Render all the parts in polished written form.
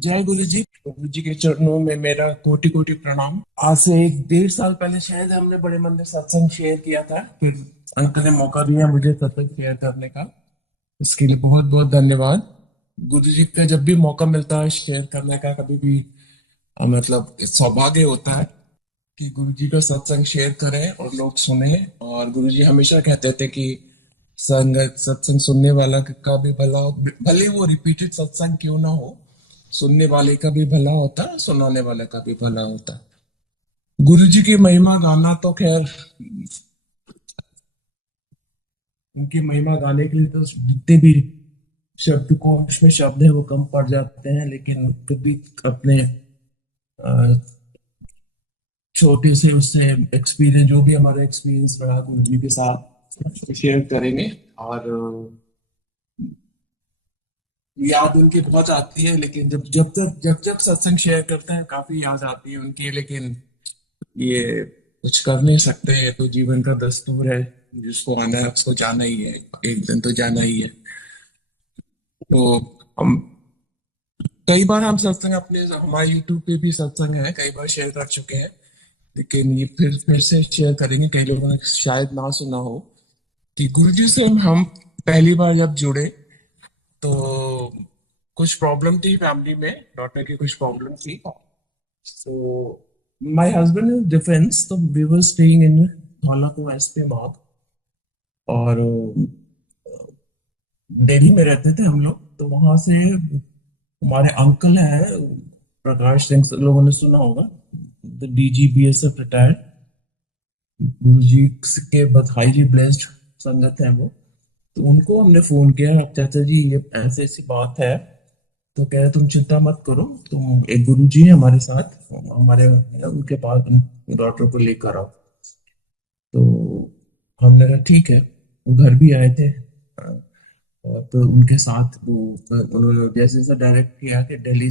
जय गुरु जी के चरणों में मेरा कोटि कोटि प्रणाम। आज से 1 1.5 साल पहले शायद हमने बड़े मन में सत्संग शेयर किया था। फिर अंकल ने मौका दिया मुझे सत्संग शेयर करने का। इसके लिए बहुत बहुत धन्यवाद। गुरु जी का जब भी मौका मिलता है शेयर करने का, कभी भी मतलब सौभाग्य होता है कि गुरु जी का सत्संग शेयर करें और लोग सुने। और गुरु जी हमेशा कहते थे कि संगत सत्संग सुनने वाला का भी भला हो, भले वो रिपीटेड सत्संग क्यों ना हो, सुनने वाले का भी भला होता है, सुनाने वाले का भी भला होता है। गुरु जी की महिमा गाना तो खैर, उनकी महिमा गाने के लिए तो जितने भी शब्दकोश में शब्द है वो कम पड़ जाते हैं, लेकिन फिर भी अपने अ, छोटे से उससे एक्सपीरियंस, जो भी हमारा एक्सपीरियंस रहा गुरु जी के साथ शेयर करेंगे। और याद उनकी बहुत आती है, लेकिन जब जब सत्संग शेयर करते हैं काफी याद आती है उनकी। लेकिन ये कुछ कर नहीं सकते, ये तो जीवन का दस्तूर है। जिसको आना है उसको जाना ही है, एक दिन तो जाना ही है। तो हम कई बार हम सत्संग अपने हमारे यूट्यूब पे भी सत्संग है, कई बार शेयर कर चुके हैं। लेकिन ये फिर से शेयर करेंगे, कई लोगों ने शायद ना सुना हो कि गुरुजी से हम पहली बार जब जुड़े तो कुछ प्रॉब्लम थी फैमिली में, डॉटर की कुछ प्रॉब्लम थी। So my husband is defense, तो we were staying in Dhaulakuan SP मार्ग। और दिल्ली में रहते थे हम लोग। तो वहां से हमारे अंकल हैं प्रकाश सिंह, लोगों ने सुना होगा, द DG BSF रिटायर्ड। गुरु जी के बधाई जी ब्लेस्ड संगत है वो। तो उनको हमने फोन किया, चाचा जी ये ऐसे ऐसी बात है। तो कह रहे तुम चिंता मत करो, तुम एक गुरु जी है हमारे साथ, हमारे उनके पास डॉक्टर को लेकर आओ। तो हमने कहा ठीक है। वो घर भी आए थे। और तो उनके साथ वो उन्होंने जैसे जैसे डायरेक्ट किया कि दिल्ली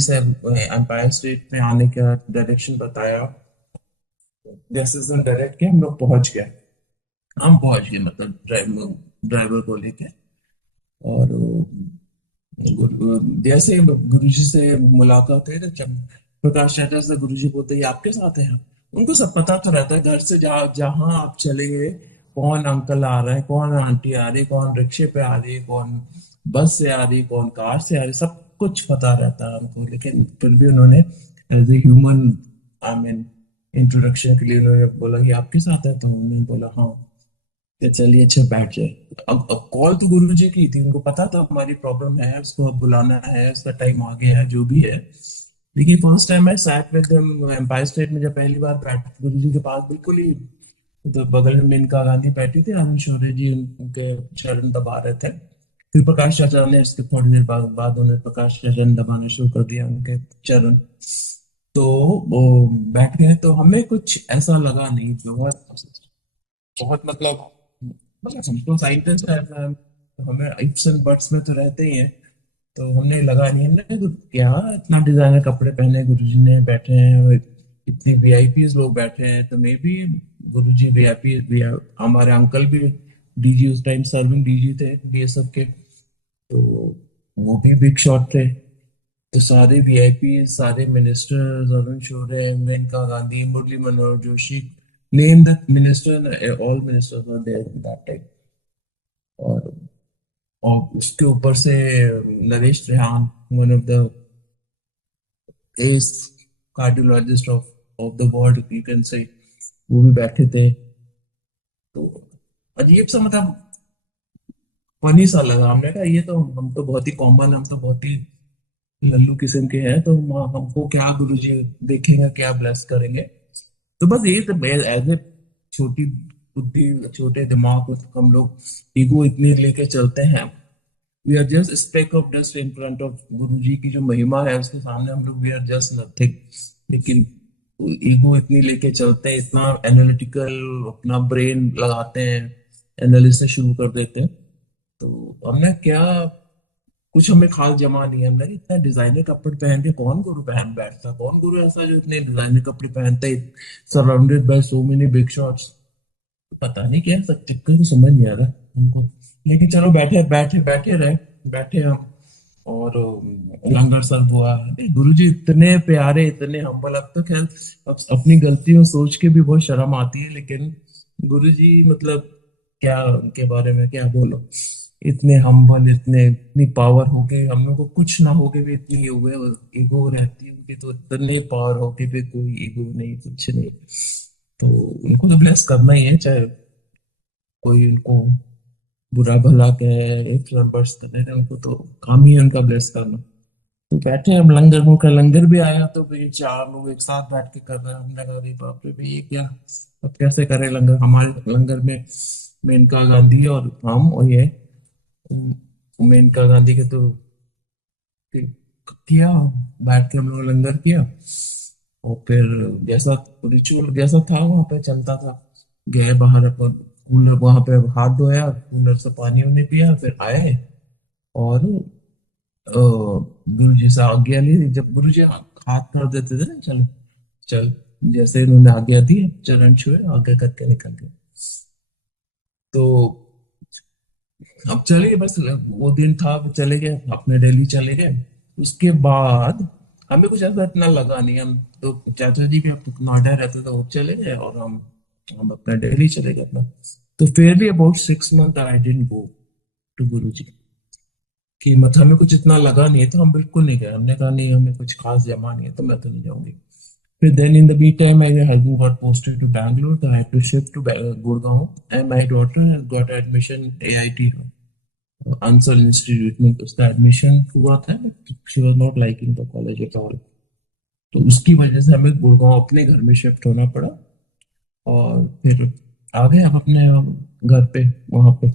से एम्पायर स्टेट में आने का डायरेक्शन बताया। जैसे जैसे डायरेक्ट किया हम लोग पहुंच गए। हम पहुंच गए मतलब ड्राइवर को लेके। और जैसे गुरु जी से मुलाकात है तो प्रकाश चाचा से गुरु जी बोलते ये आपके साथ है हम। उनको सब पता तो रहता है, घर से जहां आप चलेंगे कौन अंकल आ रहे हैं, कौन आंटी आ रही, कौन रिक्शे पे आ रही, कौन बस से आ रही, कौन कार से आ रही, सब कुछ पता रहता है हमको। लेकिन फिर भी उन्होंने as a human, I mean introduction के लिए उन्होंने बोला कि आपके साथ है। तो हमने बोला हाँ। कि चलिए अच्छा बैठ जाए। अब कॉल तो गुरु जी की थी, उनको पता था हमारी प्रॉब्लम है, उसको अब बुलाना है, उसका टाइम आ गया है, जो भी है। लेकिन फर्स्ट टाइम मैं sat with them Empire State में, जब पहली बार बैठ गुरु जी के पास, बिल्कुल ही तो बगल में मेनका गांधी बैठी थी, आनंद शौर्य जी उनके चरण दबा रहे थे। फिर प्रकाश चाचा ने इसके थोड़ी देर बाद उन्हें प्रकाश चाचा ने दबाना शुरू कर दिया उनके चरण। तो वो बैठ गए, तो हमें कुछ ऐसा लगा नहीं। बहुत बहुत मतलब हमको साइंटिस्ट है ना, तो हमें इफ्स एंड बट्स में तो रहते ही हैं। तो हमने लगा नहीं, हमने तो क्या इतना डिजाइनर कपड़े पहने गुरुजी ने बैठे हैं, और इतने वीआईपी लोग बैठे हैं, तो मे भी गुरुजी वीआईपी भी हमारे अंकल भी डीजी, उस टाइम सर्विंग डीजी थे BSF के। तो वो भी बिग शॉट थे। तो सारे वीआईपी, सारे ministers, Arun Shourie, Maneka Gandhi, Murli Manohar Joshi, name the minister, all ministers were there in that time. और उसके ऊपर से Naresh Trehan, one of the ace cardiologist of the world you can say, वो भी बैठे थे। तो अजीब सा मतलब फनी सा लगा। हमने कहा ये तो हम तो बहुत ही कॉमन, हम तो बहुत ही लल्लू किस्म के हैं, तो हमको क्या गुरुजी देखेंगे, क्या ब्लेस करेंगे। तो बस ये तो एज ए छोटी बुद्धि, छोटे दिमाग, हम लोग ईगो इतनी लेके चलते हैं। We are just speck of dust in front of Guru ji की जो महिमा है उसके सामने हम लोग वी आर जस्ट नथिंग। लेकिन ईगो इतनी लेके चलते हैं, इतना एनालिटिकल अपना ब्रेन लगाते हैं, एनालिसिस शुरू कर देते हैं। तो हमने क्या, कुछ हमें खास जमा नहीं है। हमने कहा, इतना डिजाइनर कपड़े पहन के कौन गुरु पहन बैठता, कौन गुरु ऐसा जो इतने डिजाइनर कपड़े पहनता है, surrounded by so many big shots. पता नहीं क्या सब चक्कर, को समझ नहीं आ रहा हमको। लेकिन चलो बैठे बैठे बैठे रहे, बैठे हम। और लंगर सर्व हुआ। गुरुजी इतने प्यारे, इतने हम्बल। अब तो खैर अब अपनी गलतियों सोच के भी बहुत शर्म आती है, लेकिन गुरुजी मतलब क्या उनके बारे में क्या बोलो। इतने हम्बल, इतने इतनी पावर हो के हम लोग को कुछ ना हो के भी इतनी ईगो रहती है उनकी, तो इतने पावर हो के भी कोई ईगो नहीं, कुछ नहीं। तो उनको तो ब्लेस करना ही है, चाहे कोई उनको बुरा भला कहे, बर्स करे, उनको तो काम ही है उनका ब्लेस करना। तो बैठे हम, लंगर मुंह का लंगर भी आया, तो फिर चार लोग एक साथ बैठ के कर रहे हैं। हमने कहा अरे बाप रे भाई, ये क्या, अब कैसे करें लंगर। हमारे लंगर में मेनका गांधी और हम और ये मेनका गांधी के तो किया, बैठ के हम लोग लंगर किया। और फिर जैसा रिचुअल जैसा था वहां पे चलता था, गए बाहर अपन कूलर वहां पे हाथ धोया, कूलर से पानी उन्हें पिया, फिर आए। और गुरु जी से आज्ञा ली। जब गुरु जी हाथ कर देते थे ना, चलो चल, जैसे इन्होंने आज्ञा दी, चरण छुए, आज्ञा करके निकल गए। तो अब चले गए, बस वो दिन था, अब चले गए अपने, दिल्ली चले गए। उसके बाद हमें कुछ ऐसा इतना लगा नहीं। हम तो चाचा जी के नोएडा रहते थे, वो चले गए, और हम अपना दिल्ली चले गए अपना। तो फिर भी about 6 month I didn't go to Guru ji. कि मतलब हमें कुछ इतना लगा नहीं है, तो हम बिल्कुल नहीं गए। हमने कहा नहीं, हमें कुछ खास जमा नहीं है, तो मैं तो नहीं जाऊंगी। फिर then in the meantime, my husband got posted to Bangalore, so I had to shift to Gurgaon, and my daughter has got admission AIT, Ansal Institute में उसका एडमिशन हुआ था, she was not liking the college at all. तो उसकी वजह से हमें गुड़गांव अपने घर में शिफ्ट होना पड़ा। और फिर आ गए हम अपने घर पे वहां पे।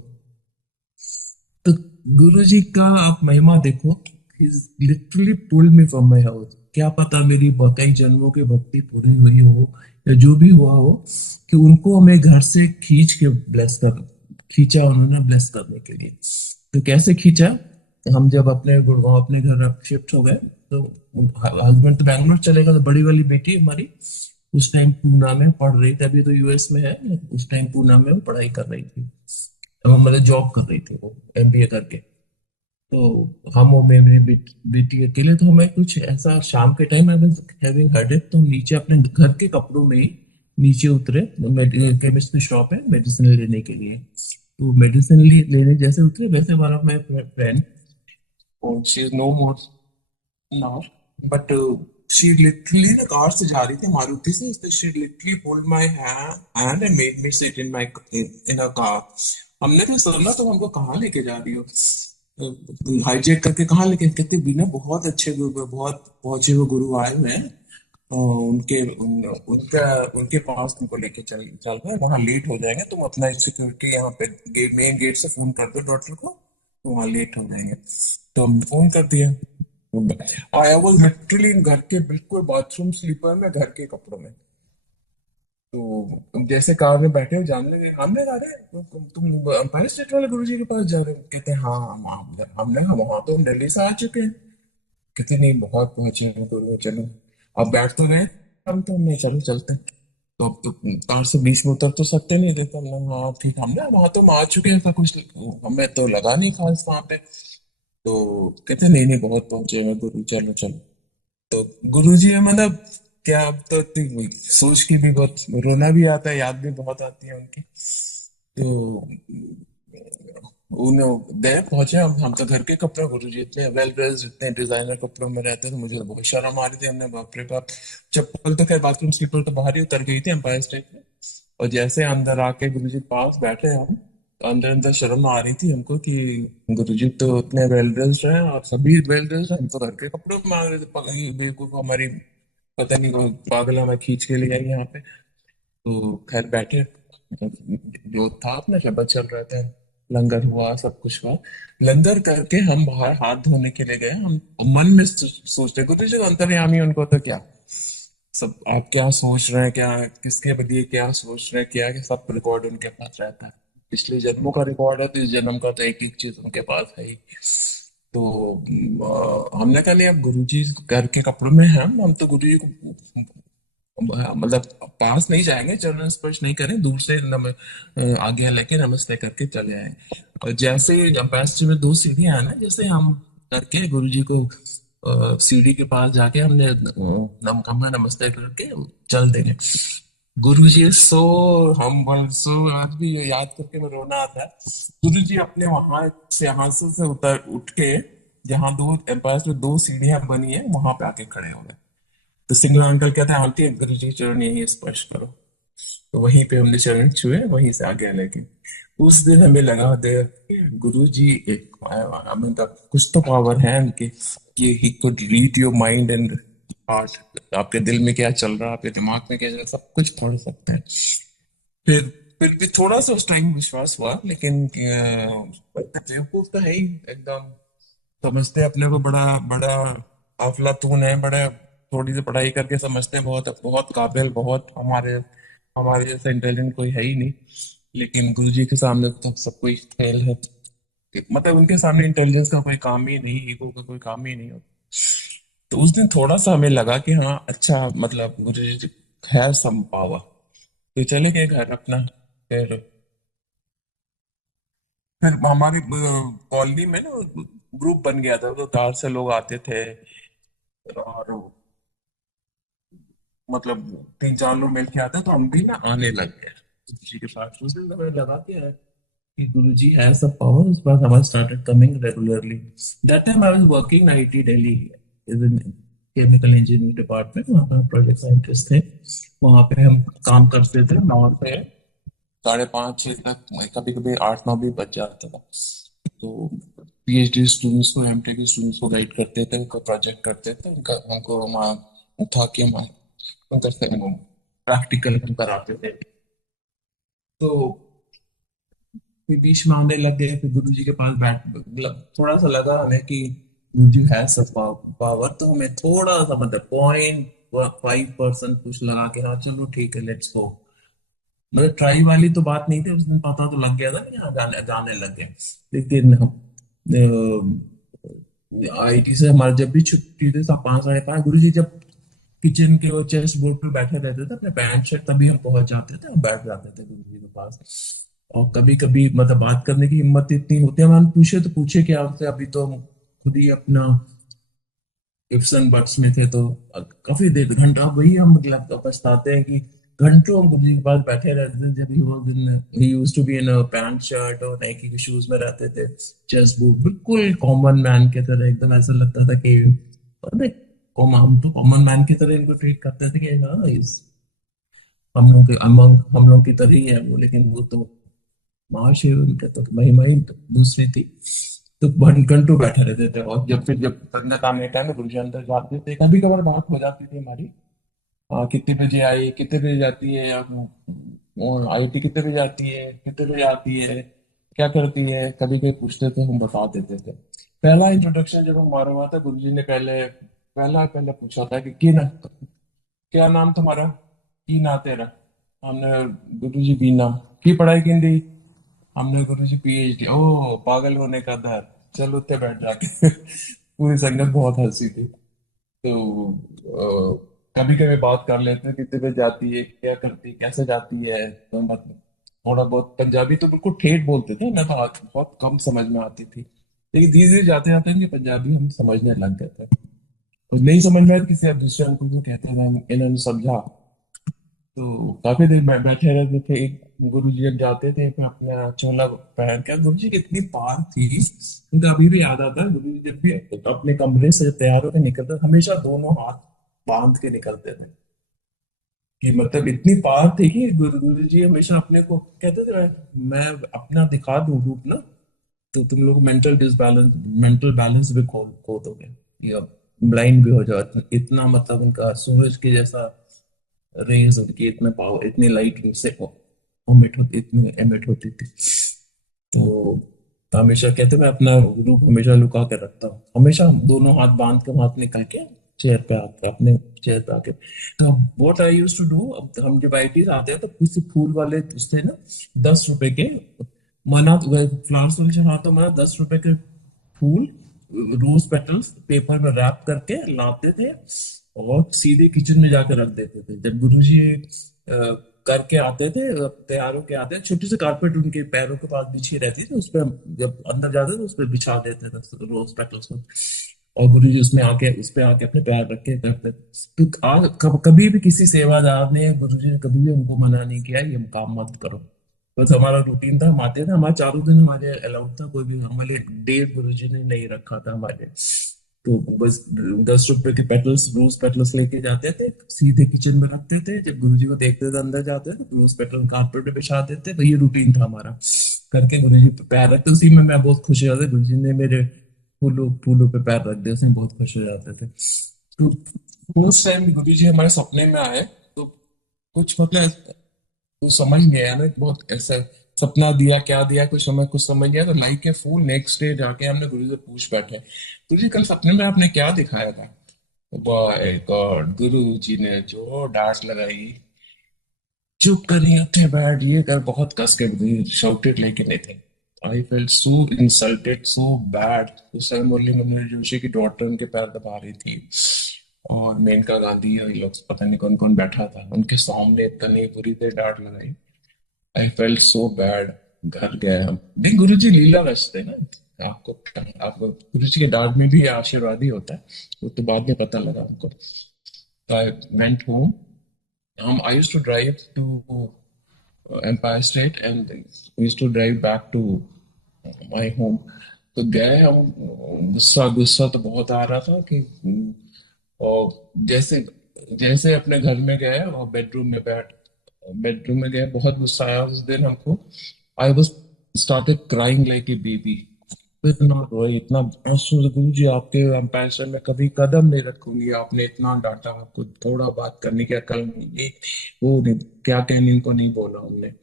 तो गुरु जी का आप महिमा देखो, literally pull me from my house. क्या पता मेरी कई जन्मों की भक्ति पूरी हुई हो, या जो भी हुआ हो, कि उनको हमें घर से खींच के ब्लेस कर, खींचा उन्होंने ब्लेस करने के लिए। तो कैसे खींचा, हम जब अपने गुड़गांव अपने घर शिफ्ट हो गए, तो हस्बैंड तो बैंगलोर चलेगा, तो बड़ी वाली बेटी हमारी उस टाइम पूना में पढ़ रही थी, अभी तो यूएस में है, उस टाइम पूना में वो पढ़ाई कर रही थी। मतलब जॉब कर रही थी वो, एमबीए करके। तो हम और मेरी बेटी अकेले, तो हमें कुछ ऐसा शाम के time I was having headache, तो हम नीचे अपने घर के कपड़ों में ही नीचे उतरे। केमिस्ट की शॉप है मेडिसिन लेने के लिए। तो मेडिसिन लेने जैसे उतरे, वैसे one of my friend, she is no more now, but she literally ना कार से जा रही थी मारुति से, she literally hold my hand and made me sit in my in a car. हमने तो सुना, तो हमको कहाँ लेके जा रही हो, हाईजैक करके कहाँ लेके, कहते बिना, बहुत अच्छे गुरु, बहुत पहुंचे हुए गुरु आए हुए हैं, उनके पास तुमको लेके चल चल रहा है, वहां लेट हो जाएंगे तुम, अपना सिक्योरिटी यहाँ पे मेन गेट से फोन कर दो डॉक्टर को, तो वहां लेट हो जाएंगे। तो हम फोन कर दिया। आया वो लिटरली घर के बिल्कुल बाथरूम स्लीपर में, घर के कपड़ों में। तो जैसे कार में बैठे हो, जानने लगे, हमने कहा अरे तुम एम्पायर स्टेट वाले गुरु जी के पास जा रहे हो, कहते हैं हाँ हमने कहा वहां तो हम दिल्ली से आ चुके हैं। कहते नहीं, बहुत पहुंचे हैं गुरु, चलो। अब बैठ तो गए हम, तो नहीं, चलो चलते हैं। तो अब तो कार से बीच में उतर तो सकते नहीं, देखो हमने, हाँ ठीक, हमने वहां तो हम आ चुके हैं, ऐसा कुछ हमें तो लगा नहीं खास वहां पे। तो कहते नहीं नहीं, बहुत पहुंचे हैं गुरु, चलो चलो। तो गुरुजी है मतलब क्या, अब तो इतनी सोच के भी बहुत रोना भी आता है, याद भी बहुत आती है उनकी। तो उन दे पहुंचे हम तो घर के कपड़े, गुरुजी इतने वेल ड्रेस्ड, इतने डिजाइनर कपड़ों में रहते थे, मुझे तो बहुत शर्म आ रही थी। हमने बाप रे बाप, चप्पल तो खैर बाथरूम स्लीपर तो बाहर ही उतर गई थी एम्पायर स्टेट में। और जैसे अंदर आके गुरुजी के पास बैठे हम, तो अंदर अंदर शर्म आ रही थी हमको कि गुरुजी तो इतने वेल ड्रेस्ड हैं, और सभी वेल ड्रेस्ड हैं, हम तो घर के कपड़ों में आ गए थे, बेवकूफ हमारी, पता नहीं कौन पागल हमें खींच के ले आई यहाँ पे। तो खैर बैठे, जो था अपना शब्द चल रहा था, लंगर हुआ, सब कुछ हुआ। लंगर करके हम बाहर हाथ धोने के लिए गए। हम मन में सोचते, गुरु जी तो अंतर्यामी हैं, उनको तो क्या, सब आप क्या सोच रहे हैं, क्या किसके लिए क्या सोच रहे हैं, क्या क्या सब रिकॉर्ड उनके पास रहता है। पिछले जन्मों का रिकॉर्ड है, तो इस जन्म का तो एक एक चीज उनके पास है ही। तो हमने कहा नहीं, अब गुरुजी घर के कपड़ों में हैं, हम तो गुरुजी को मतलब पास नहीं जाएंगे, चरण स्पर्श नहीं करें, दूर से आज्ञा लेके नमस्ते करके चले आए। और जैसे ही पैसेज में 2 सीढ़ियां है ना, जैसे हम करके गुरुजी को सीढ़ी के पास जाके हमने नमकमा नमस्ते करके चल देंगे। गुरुजी सो हम्बल, सो आज भी ये याद करके मैं रोना आता है। गुरुजी अपने वहां सिंहासन से उतर उठ के, जहाँ दो एम्पायर में दो सीढ़ियां बनी है, वहां पे आके खड़े हो गए। तो सिंगला अंकल कहते हैं, आंटी गुरुजी चरण यही स्पर्श करो। तो वहीं पे हमने चरण छुए, वहीं से आगे आने की। उस दिन हमें लगा दे गुरु जी एक, मतलब कुछ तो पावर है उनकी, कि he could read your mind and heart. आपके दिल में क्या चल रहा है, आपके दिमाग में क्या चल रहा है, सब कुछ पढ़ सकते हैं। फिर फिर भी थोड़ा सा उस टाइम विश्वास हुआ, लेकिन बेवकूफ तो है ही एकदम। समझते अपने को बड़ा बड़ा अफलातून है, बड़ा थोड़ी सी पढ़ाई करके समझते हैं बहुत बहुत काबिल, बहुत हमारे हमारे जैसा इंटेलिजेंट कोई है ही नहीं। लेकिन गुरुजी के सामने तो सब कोई फेल है। मतलब उनके सामने इंटेलिजेंस का कोई काम ही नहीं, ईगो का कोई काम ही नहीं होता। तो उस दिन थोड़ा सा हमें लगा कि हाँ अच्छा, मतलब गुरुजी है सम पावर। तो चले गए घर अपना। फिर फिर हमारी कॉलोनी में ना ग्रुप बन गया था, तो बाहर से लोग आते थे। और मतलब तीन चार लोग मिल के आते, तो हम भी ना आने लग गए गुरु जी के पास। उस दिन हमें लगा कि है कि गुरु जी है सब पावर। उस बाद हमारे started coming regularly. That time I was working IT Delhi, is in chemical engineering department. वहाँ पर प्रोजेक्ट साइंटिस्ट थे। वहाँ पे हम काम करते थे 9 से 5:30 6 तक, कभी कभी 8 9 भी बज जाता था। तो पीएचडी स्टूडेंट्स को, एमटेक के स्टूडेंट्स को गाइड करते थे, उनका प्रोजेक्ट करते थे, उनका उनको वहाँ उठा के वहाँ उनका प्रैक्टिकल हम कराते थे। तो फिर बीच में आने लग गए, फिर गुरु जी के पास बैठ, मतलब थोड़ा सा लगा हमें कि गुरु जी है सब पावर। तो हमें थोड़ा सा, मतलब 0.5% कुछ लगा के, हाँ चलो ठीक है लेट्स गो। मतलब ट्राई वाली तो बात नहीं थी, उस दिन पता तो लग गया था कि हाँ जाने जाने लग गए। लेकिन हम आईटी से हमारे जब भी छुट्टी थी, सब 5 साढ़े 5, गुरु जी जब किचन के वो चेस्ट बोर्ड पे बैठे रहते थे अपने पैंट शर्ट, तभी हम पहुंच जाते थे, हम बैठ जाते थे गुरु जी के पास। और कभी कभी मतलब बात करने की हिम्मत इतनी होती है, हम पूछे तो पूछे क्या हमसे, अभी तो हम खुद ही अपना इफ्स एंड बट्स में थे। तो काफी देर घंटा वही हम मतलब पछताते हैं कि घंटों हम गुरु जी के पास बैठे रहते थे। जब he used to be in pant shirt और नाइकी के शूज में रहते थे, चेस्ट बुक बिल्कुल कॉमन मैन की तरह, एकदम ऐसा लगता था कि अरे हम तो कॉमन मैन की तरह इनको ट्रीट करते थे कि हाँ हम लोग की तरह ही है वो। लेकिन वो तो महाशिव, उनका तो महिमा ही दूसरी थी। तो घंटों बैठे रहते थे। और जब संध्या काम नहीं टाइम में गुरु जी अंदर जाते थे, कभी कभार बात हो जाती थी हमारी, कितने बजे आई, कितने बजे जाती है, आईटी कितने बजे आती है, कितने बजे आती है, क्या करती है, कभी कभी पूछते थे, हम बता देते थे। पहला इंट्रोडक्शन जब हमारा हुआ था, गुरु जी ने पहले पहला पहले पूछा था कि क्या नाम तुम्हारा, की ना तेरा। हमने गुरु जी बीना, की पढ़ाई की दी। हमने गुरु जी पीएचडी। ओ पागल होने का डर, चल उत्ते बैठ जाके। पूरी संगत बहुत हंसी थी। तो कभी कभी बात कर लेते हैं, कितने बजे जाती है, क्या करती है, कैसे जाती है। तो मतलब थोड़ा बहुत पंजाबी तो बिल्कुल ठेठ बोलते थे ना, तो बहुत कम समझ में आती थी। लेकिन धीरे धीरे जाते जाते इनकी पंजाबी हम समझने लग गए थे। तो नहीं समझ में आया, किसी दूसरे अंकुल को कहते थे, इन्होंने समझा। तो काफी देर बैठे रहते थे। गुरु जी जब जाते थे, फिर अपना चोला पहन के, गुरु जी की इतनी पार थी, उनका अभी भी याद आता है। गुरु जी जब भी अपने कमरे से तैयार होकर निकलते, हमेशा दोनों हाथ बांध के निकलते थे। कि मतलब इतनी पार थी कि गुरु जी हमेशा अपने को कहते थे, मैं अपना दिखा दूं रूप ना, तो तुम लोग मेंटल बैलेंस भी खो दोगे, या ब्लाइंड भी हो जाओ। इतना मतलब उनका सूरज के जैसा रेज, उनकी इतने पावर, इतनी लाइट से ओमिट होती, इतनी एमिट होती थी। तो हमेशा कहते, मैं अपना रूप हमेशा लुका के रखता हूँ, हमेशा दोनों हाथ बांध के, हाथ निकाल के चेयर पे आके, अपने चेयर पे आके। तो what I use to do, अब हम जब आईटी आते हैं तो किसी फूल वाले थे ना, 10 रुपए के, मना फ्लावर्स वाले चढ़ाते, मना 10 रुपए के फूल, रोज पेटल्स पेपर में रैप करके लाते थे, और सीधे किचन में जाकर रख देते थे। जब गुरुजी करके आते थे, तैयार होके आते थे, छोटी सी कारपेट उनके पैरों के पास बिछी रहती थी, उस पर जब अंदर जाते थे उस पर बिछा देते थे रोज पेटल्स को। और गुरु जी उसमें आके उस पे आके अपने पैर रख के करते। तो कभी भी किसी सेवादार ने, गुरु जी ने कभी भी उनको मना नहीं किया ये काम मत करो। बस हमारा रूटीन था, हम आते थे, हमारे चारों दिन हमारे अलाउड था, कोई भी हमारे डेढ़ गुरु जी ने नहीं रखा था हमारे। तो बस 10 रुपए के पेटल्स, रोज पेटल्स लेके जाते थे, सीधे किचन में रखते थे, जब गुरुजी को देखते थे अंदर जाते थे तो रोज पेटल कारपेट पे बिछा देते, तो ये रूटीन था हमारा। करके गुरुजी पे पैर रखते, उसी में मैं बहुत खुश हो जाता, गुरुजी ने मेरे फूलों फूलों पे पैर रख दिया, उसमें बहुत खुश हो जाते थे। तो उस टाइम गुरुजी हमारे सपने में आए, तो कुछ मतलब तू समझ गया ना, बहुत ऐसा सपना दिया, क्या दिया, कुछ समझ गया, तो like a fool next day जाके हमने गुरु से पूछ बैठे, गुरु जी कल सपने में आपने क्या दिखाया था? बाय गॉड, गुरु जी ने जो डांट लगाई, चुप कर नहीं उठे, बैठ ये कर, बहुत कस के shouted like anything. I felt so insulted, so bad. उस टाइम मुरली मनोहर जोशी की डॉटर उनके पैर दबा रही थी, और मेनका गांधी और ये लोग पता नहीं कौन कौन बैठा था उनके सामने, इतनी बुरी तरह डांट लगाई। आई फेल्ट सो बैड। घर गए हम, नहीं गुरु जी लीला रचते ना, आपको आपको गुरु जी के डांट में भी आशीर्वाद ही होता है, वो तो बाद में पता लगा हमको। I went home. हम I used to drive to Empire State and we used to drive back to my home. तो गए हम, गुस्सा गुस्सा तो बहुत आ रहा था कि और जैसे जैसे अपने घर में गए और बेडरूम में गए, बहुत गुस्सा आया उस दिन हमको। I was started crying like a baby. इतना रोए, इतना आंसू, गुरु जी आपके एम्पायर में कभी कदम नहीं रखूंगी, आपने इतना डांटा, आपको थोड़ा बात करने की अकल नहीं, वो नहीं, क्या कहने इनको नहीं बोला हमने।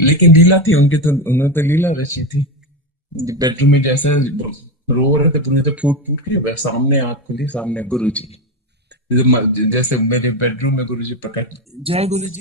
लेकिन लीला थी उनकी, तो उन्होंने तो लीला रची थी। बेडरूम में जैसे रो रहे थे पूरी, तो फूट फूट के वह सामने आंख खुली, सामने गुरु जी, जैसे मेरे बेडरूम में गुरु जी प्रकट। जय गुरु जी।